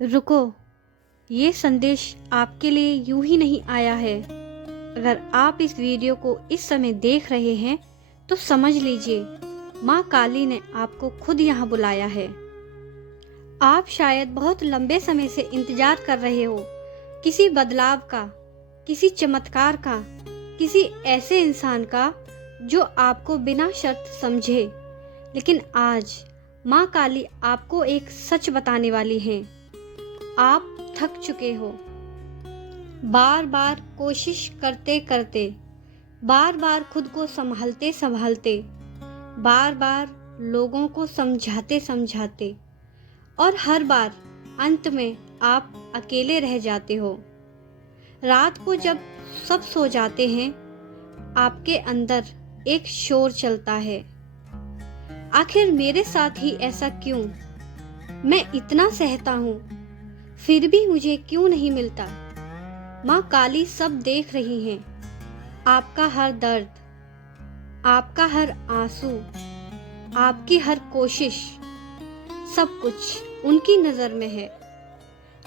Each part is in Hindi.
रुको, ये संदेश आपके लिए यूं ही नहीं आया है। अगर आप इस वीडियो को इस समय देख रहे हैं तो समझ लीजिए, माँ काली ने आपको खुद यहाँ बुलाया है। आप शायद बहुत लंबे समय से इंतजार कर रहे हो, किसी बदलाव का, किसी चमत्कार का, किसी ऐसे इंसान का जो आपको बिना शर्त समझे। लेकिन आज माँ काली आपको एक सच बताने वाली है। आप थक चुके हो, बार बार कोशिश करते करते, बार बार खुद को संभालते संभालते, बार बार लोगों को समझाते समझाते, और हर बार अंत में आप अकेले रह जाते हो। रात को जब सब सो जाते हैं, आपके अंदर एक शोर चलता है, आखिर मेरे साथ ही ऐसा क्यों? मैं इतना सहता हूँ, फिर भी मुझे क्यों नहीं मिलता? माँ काली सब देख रही हैं, आपका हर दर्द, आपका हर आंसू, आपकी हर कोशिश, सब कुछ उनकी नज़र में है।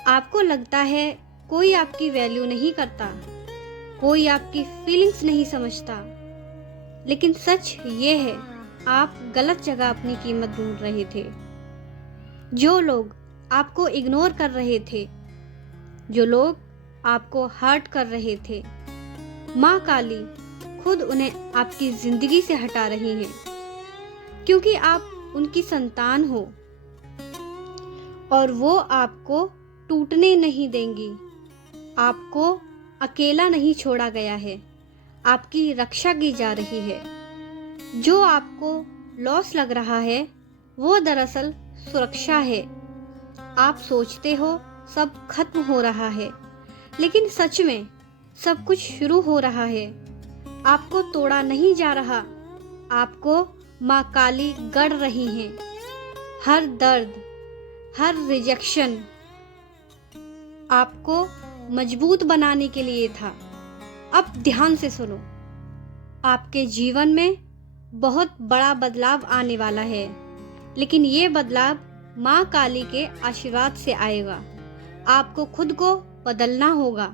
आपको लगता है कोई आपकी वैल्यू नहीं करता, कोई आपकी फीलिंग्स नहीं समझता, लेकिन सच ये है, आप गलत जगह अपनी कीमत ढूंढ रहे थे। जो लोग आपको इग्नोर कर रहे थे, जो लोग आपको हर्ट कर रहे थे, माँ काली खुद उन्हें आपकी जिंदगी से हटा रही हैं, क्योंकि आप उनकी संतान हो और वो आपको टूटने नहीं देंगी। आपको अकेला नहीं छोड़ा गया है, आपकी रक्षा की जा रही है। जो आपको लॉस लग रहा है वो दरअसल सुरक्षा है। आप सोचते हो सब खत्म हो रहा है, लेकिन सच में सब कुछ शुरू हो रहा है। आपको तोड़ा नहीं जा रहा, आपको माँ काली गढ़ रही हैं। हर दर्द, हर रिजेक्शन आपको मजबूत बनाने के लिए था। अब ध्यान से सुनो, आपके जीवन में बहुत बड़ा बदलाव आने वाला है, लेकिन ये बदलाव माँ काली के आशीर्वाद से आएगा। आपको खुद को बदलना होगा,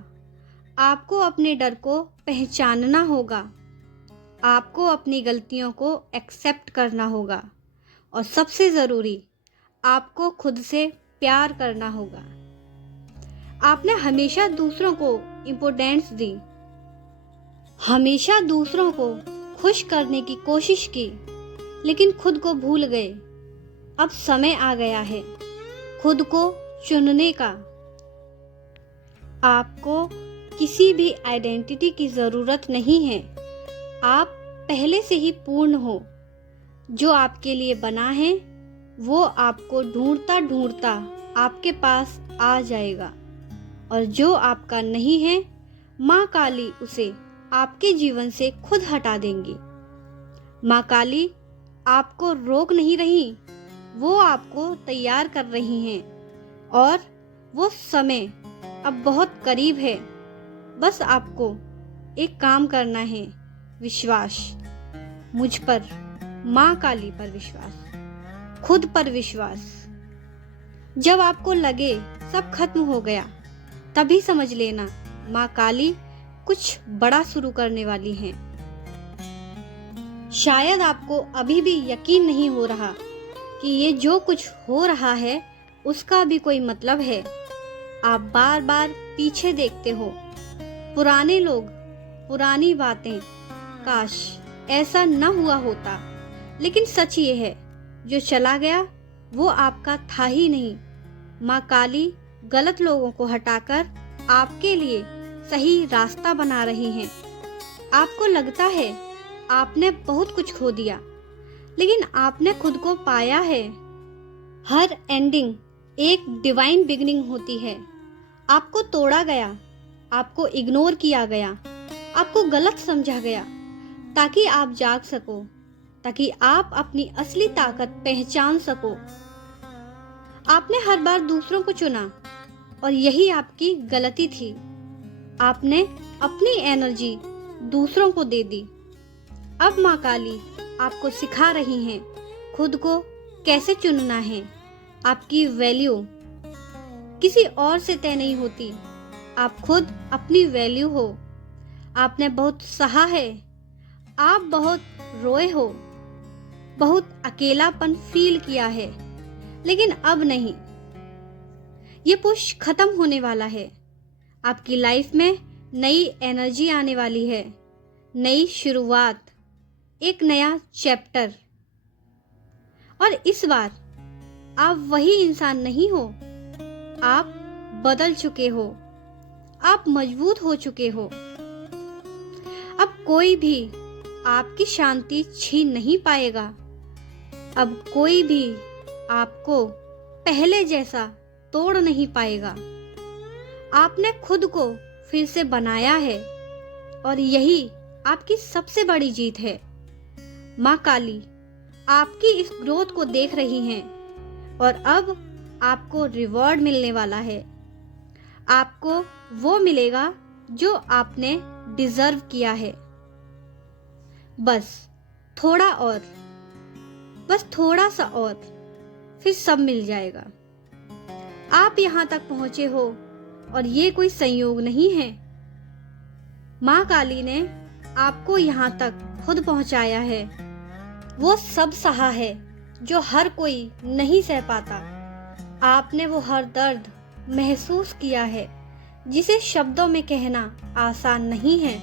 आपको अपने डर को पहचानना होगा, आपको अपनी गलतियों को एक्सेप्ट करना होगा, और सबसे ज़रूरी, आपको खुद से प्यार करना होगा। आपने हमेशा दूसरों को इम्पोर्टेंस दी, हमेशा दूसरों को खुश करने की कोशिश की, लेकिन खुद को भूल गए। अब समय आ गया है खुद को चुनने का। आपको किसी भी आइडेंटिटी की ज़रूरत नहीं है, आप पहले से ही पूर्ण हो। जो आपके लिए बना है वो आपको ढूंढता ढूंढता आपके पास आ जाएगा, और जो आपका नहीं है, माँ काली उसे आपके जीवन से खुद हटा देंगी। माँ काली आपको रोक नहीं रही, वो आपको तैयार कर रही हैं, और वो समय अब बहुत करीब है। बस आपको एक काम करना है, विश्वास, मुझ पर, माँ काली पर विश्वास, खुद पर विश्वास। जब आपको लगे सब खत्म हो गया, तभी समझ लेना माँ काली कुछ बड़ा शुरू करने वाली हैं। शायद आपको अभी भी यकीन नहीं हो रहा कि ये जो कुछ हो रहा है उसका भी कोई मतलब है। आप बार बार पीछे देखते हो, पुराने लोग, पुरानी बातें, काश ऐसा न हुआ होता। लेकिन सच ये है, जो चला गया वो आपका था ही नहीं। माँ काली गलत लोगों को हटाकर आपके लिए सही रास्ता बना रही हैं। आपको लगता है आपने बहुत कुछ खो दिया, लेकिन आपने खुद को पाया है। हर एंडिंग एक डिवाइन बिगिनिंग होती है। आपको तोड़ा गया, आपको इग्नोर किया गया, आपको गलत समझा गया, ताकि आप जाग सको, ताकि आप अपनी असली ताकत पहचान सको। आपने हर बार दूसरों को चुना, और यही आपकी गलती थी। आपने अपनी एनर्जी दूसरों को दे दी। अब माँ काली आपको सिखा रही हैं खुद को कैसे चुनना है, आपकी वैल्यू किसी और से तय नहीं होती। आप खुद अपनी वैल्यू हो। आपने बहुत सहा है, आप बहुत रोए हो, बहुत अकेलापन फील किया है, लेकिन अब नहीं। ये पुश खत्म होने वाला है। आपकी लाइफ में नई एनर्जी आने वाली है, नई शुरुआत, एक नया चैप्टर। और इस बार आप वही इंसान नहीं हो, आप बदल चुके हो, आप मजबूत हो चुके हो। अब कोई भी आपकी शांति छीन नहीं पाएगा। अब कोई भी आपको पहले जैसा तोड़ नहीं पाएगा। आपने खुद को फिर से बनाया है और यही आपकी सबसे बड़ी जीत है। माँ काली आपकी इस ग्रोथ को देख रही हैं और अब आपको रिवॉर्ड मिलने वाला है। आपको वो मिलेगा जो आपने डिजर्व किया है। बस थोड़ा और, बस थोड़ा सा और, फिर सब मिल जाएगा। आप यहाँ तक पहुंचे हो और ये कोई संयोग नहीं है। माँ काली ने आपको यहाँ तक खुद पहुंचाया है। वो सब सहा है जो हर कोई नहीं सह पाता। आपने वो हर दर्द महसूस किया है जिसे शब्दों में कहना आसान नहीं है।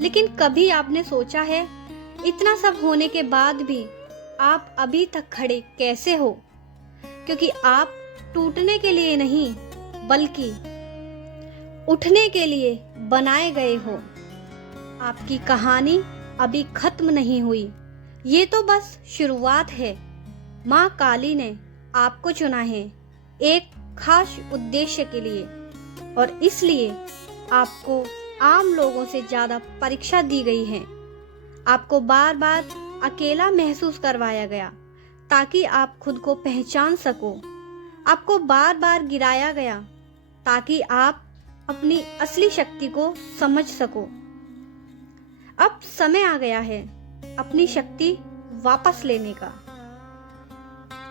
लेकिन कभी आपने सोचा है इतना सब होने के बाद भी आप अभी तक खड़े कैसे हो? क्योंकि आप टूटने के लिए नहीं बल्कि उठने के लिए बनाए गए हो। आपकी कहानी अभी खत्म नहीं हुई, ये तो बस शुरुआत है। माँ काली ने आपको चुना है एक खास उद्देश्य के लिए और इसलिए आपको आम लोगों से ज्यादा परीक्षा दी गई है। आपको बार बार अकेला महसूस करवाया गया ताकि आप खुद को पहचान सको। आपको बार बार गिराया गया ताकि आप अपनी असली शक्ति को समझ सको। अब समय आ गया है अपनी शक्ति वापस लेने का।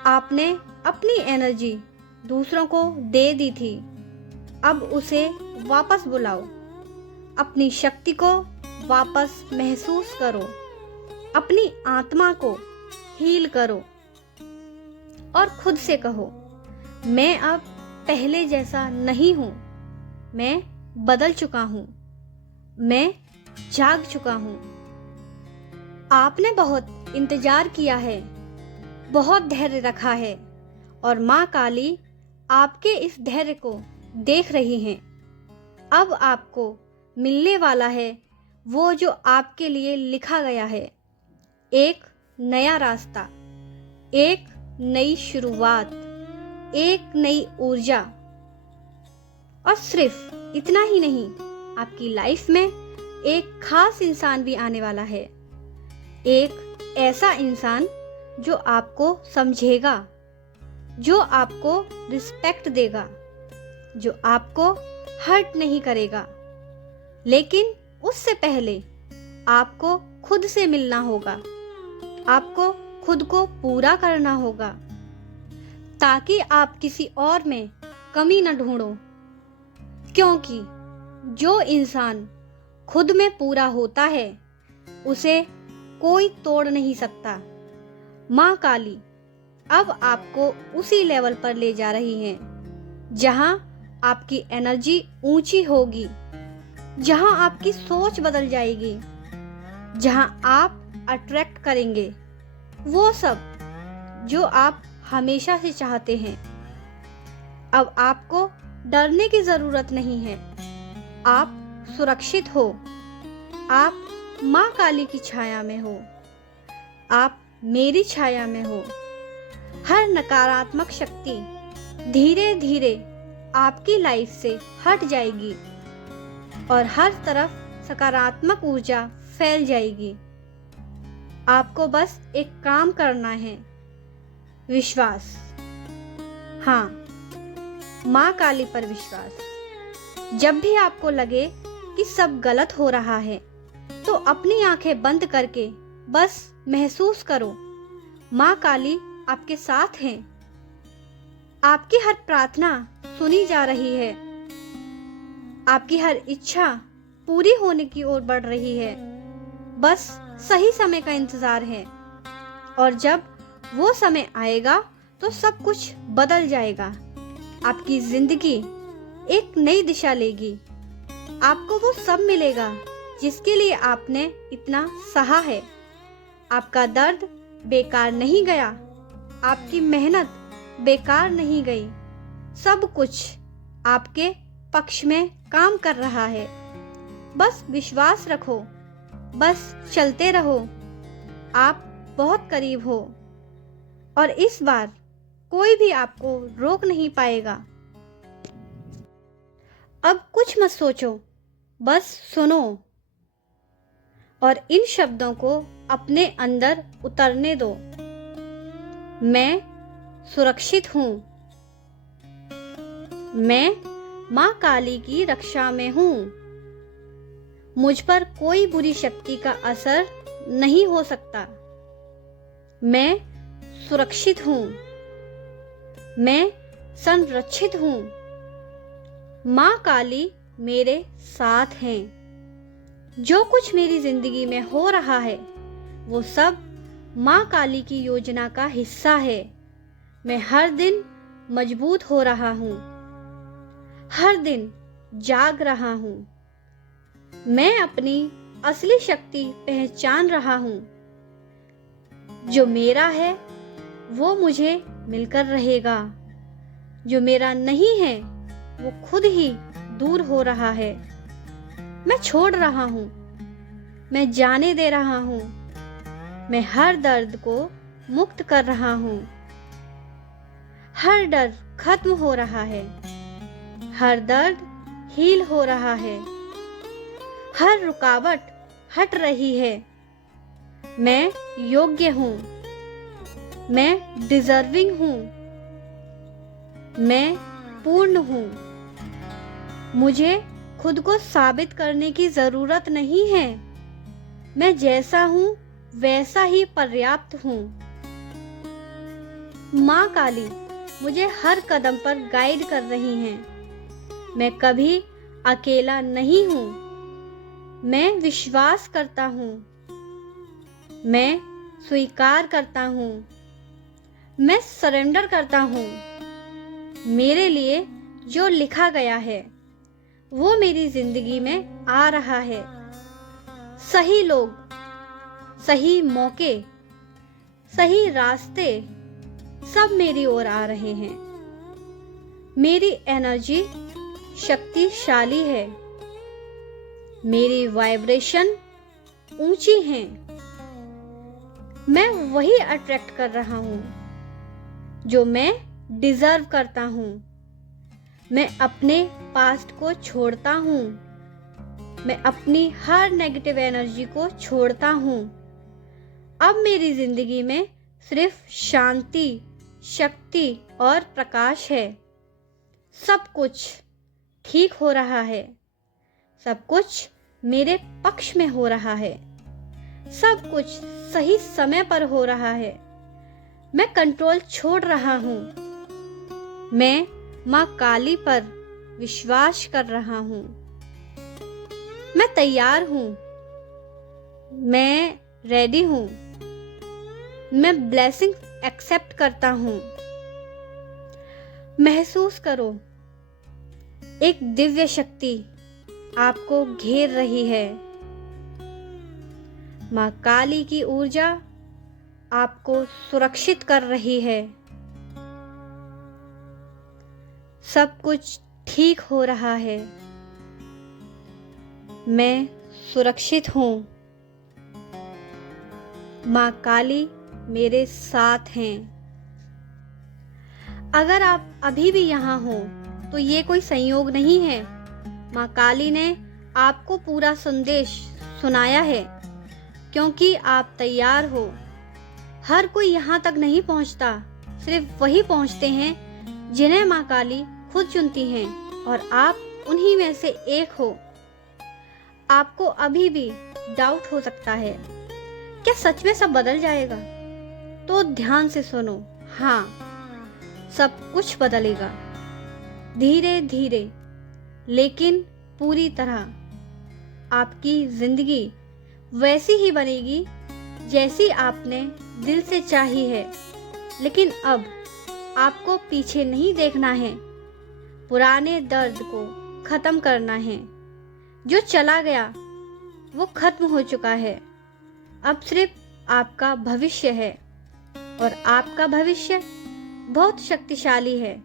आपने अपनी एनर्जी दूसरों को दे दी थी, अब उसे वापस बुलाओ। अपनी शक्ति को वापस महसूस करो, अपनी आत्मा को हील करो और खुद से कहो, मैं अब पहले जैसा नहीं हूं, मैं बदल चुका हूं, मैं जाग चुका हूं। आपने बहुत इंतजार किया है, बहुत धैर्य रखा है और माँ काली आपके इस धैर्य को देख रही हैं। अब आपको मिलने वाला है वो जो आपके लिए लिखा गया है, एक नया रास्ता, एक नई शुरुआत, एक नई ऊर्जा। और सिर्फ इतना ही नहीं, आपकी लाइफ में एक खास इंसान भी आने वाला है। एक ऐसा इंसान जो आपको समझेगा, जो आपको रिस्पेक्ट देगा, जो आपको हर्ट नहीं करेगा। लेकिन उससे पहले आपको खुद से मिलना होगा, आपको खुद को पूरा करना होगा ताकि आप किसी और में कमी न ढूंढो। क्योंकि जो इंसान खुद में पूरा होता है उसे कोई तोड़ नहीं सकता। माँ काली अब आपको उसी लेवल पर ले जा रही हैं जहां आपकी एनर्जी ऊंची होगी, जहां आपकी सोच बदल जाएगी, जहां आप अट्रैक्ट करेंगे वो सब जो आप हमेशा से चाहते हैं। अब आपको डरने की जरूरत नहीं है, आप सुरक्षित हो, आप माँ काली की छाया में हो, आप मेरी छाया में हो। हर नकारात्मक शक्ति धीरे धीरे आपकी लाइफ से हट जाएगी और हर तरफ सकारात्मक ऊर्जा फैल जाएगी। आपको बस एक काम करना है, विश्वास। हाँ, माँ काली पर विश्वास। जब भी आपको लगे कि सब गलत हो रहा है तो अपनी आंखें बंद करके बस महसूस करो, माँ काली आपके साथ हैं। आपकी हर प्रार्थना सुनी जा रही है। आपकी हर इच्छा पूरी होने की ओर बढ़ रही है। बस सही समय का इंतजार है और जब वो समय आएगा तो सब कुछ बदल जाएगा। आपकी जिंदगी एक नई दिशा लेगी। आपको वो सब मिलेगा जिसके लिए आपने इतना सहा है। आपका दर्द बेकार नहीं गया, आपकी मेहनत बेकार नहीं गई। सब कुछ आपके पक्ष में काम कर रहा है। बस विश्वास रखो, बस चलते रहो। आप बहुत करीब हो और इस बार कोई भी आपको रोक नहीं पाएगा। अब कुछ मत सोचो, बस सुनो और इन शब्दों को अपने अंदर उतरने दो। मैं सुरक्षित हूँ। मैं माँ काली की रक्षा में हूँ। मुझ पर कोई बुरी शक्ति का असर नहीं हो सकता। मैं सुरक्षित हूँ। मैं संरक्षित हूँ। माँ काली मेरे साथ हैं। जो कुछ मेरी जिंदगी में हो रहा है वो सब माँ काली की योजना का हिस्सा है। मैं हर दिन मजबूत हो रहा हूँ, हर दिन जाग रहा हूँ। मैं अपनी असली शक्ति पहचान रहा हूँ। जो मेरा है वो मुझे मिलकर रहेगा। जो मेरा नहीं है वो खुद ही दूर हो रहा है। मैं छोड़ रहा हूँ, मैं जाने दे रहा हूँ। मैं हर दर्द को मुक्त कर रहा हूँ। हर डर खत्म हो रहा है। हर दर्द हील हो रहा है। हर रुकावट हट रही है। मैं योग्य हूँ। मैं डिजर्विंग हूँ। मैं पूर्ण हूँ। मुझे खुद को साबित करने की जरूरत नहीं है। मैं जैसा हूँ वैसा ही पर्याप्त हूँ। माँ काली मुझे हर कदम पर गाइड कर रही हैं। मैं कभी अकेला नहीं हूँ। मैं विश्वास करता हूँ। मैं स्वीकार करता हूँ। मैं सरेंडर करता हूँ। मेरे लिए जो लिखा गया है वो मेरी जिंदगी में आ रहा है। सही लोग, सही मौके, सही रास्ते सब मेरी ओर आ रहे हैं। मेरी एनर्जी शक्तिशाली है। मेरी वाइब्रेशन ऊंची है। मैं वही अट्रैक्ट कर रहा हूँ जो मैं डिजर्व करता हूँ। मैं अपने पास्ट को छोड़ता हूँ। मैं अपनी हर नेगेटिव एनर्जी को छोड़ता हूँ। अब मेरी जिंदगी में सिर्फ शांति, शक्ति और प्रकाश है। सब कुछ ठीक हो रहा है। सब कुछ मेरे पक्ष में हो रहा है। सब कुछ सही समय पर हो रहा है। मैं कंट्रोल छोड़ रहा हूँ। मैं माँ काली पर विश्वास कर रहा हूँ। मैं तैयार हूँ। मैं रेडी हूँ। मैं ब्लेसिंग एक्सेप्ट करता हूँ। महसूस करो, एक दिव्य शक्ति आपको घेर रही है। माँ काली की ऊर्जा आपको सुरक्षित कर रही है। सब कुछ ठीक हो रहा है। मैं सुरक्षित हूँ। माँ काली मेरे साथ हैं। अगर आप अभी भी यहाँ हो तो ये कोई संयोग नहीं है। माँ काली ने आपको पूरा संदेश सुनाया है क्योंकि आप तैयार हो। हर कोई यहाँ तक नहीं पहुँचता, सिर्फ वही पहुँचते हैं जिन्हें माँ काली खुद चुनती हैं और आप उन्हीं में से एक हो। आपको अभी भी डाउट हो सकता है, क्या सच में सब बदल जाएगा? तो ध्यान से सुनो, हाँ, सब कुछ बदलेगा। धीरे धीरे लेकिन पूरी तरह आपकी जिंदगी वैसी ही बनेगी जैसी आपने दिल से चाही है। लेकिन अब आपको पीछे नहीं देखना है, पुराने दर्द को खत्म करना है। जो चला गया वो खत्म हो चुका है। अब सिर्फ आपका भविष्य है और आपका भविष्य बहुत शक्तिशाली है,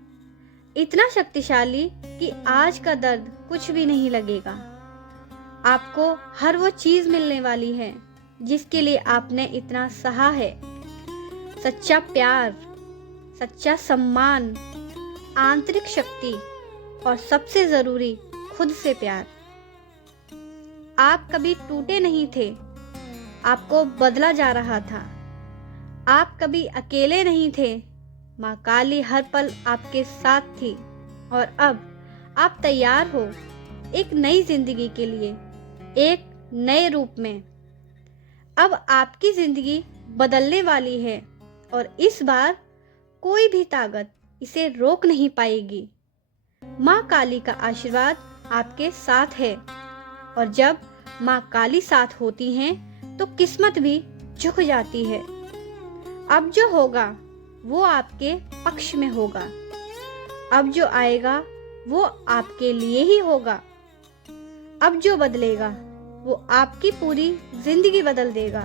इतना शक्तिशाली कि आज का दर्द कुछ भी नहीं लगेगा। आपको हर वो चीज मिलने वाली है जिसके लिए आपने इतना सहा है। सच्चा प्यार, सच्चा सम्मान, आंतरिक शक्ति और सबसे जरूरी खुद से प्यार। आप कभी टूटे नहीं थे, आपको बदला जा रहा था। आप कभी अकेले नहीं थे, माँ काली हर पल आपके साथ थी। और अब आप तैयार हो एक नई जिंदगी के लिए, एक नए रूप में। अब आपकी जिंदगी बदलने वाली है और इस बार कोई भी ताकत इसे रोक नहीं पाएगी। माँ काली का आशीर्वाद आपके साथ है और जब माँ काली साथ होती हैं तो किस्मत भी झुक जाती है। अब जो होगा वो आपके पक्ष में होगा। अब जो आएगा वो आपके लिए ही होगा। अब जो बदलेगा वो आपकी पूरी जिंदगी बदल देगा।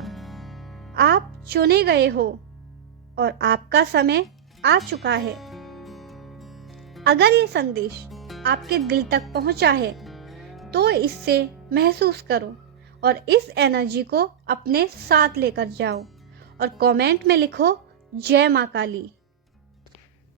आप चुने गए हो और आपका समय आ चुका है। अगर ये संदेश आपके दिल तक पहुंचा है तो इससे महसूस करो और इस एनर्जी को अपने साथ लेकर जाओ और कमेंट में लिखो जय माँ काली।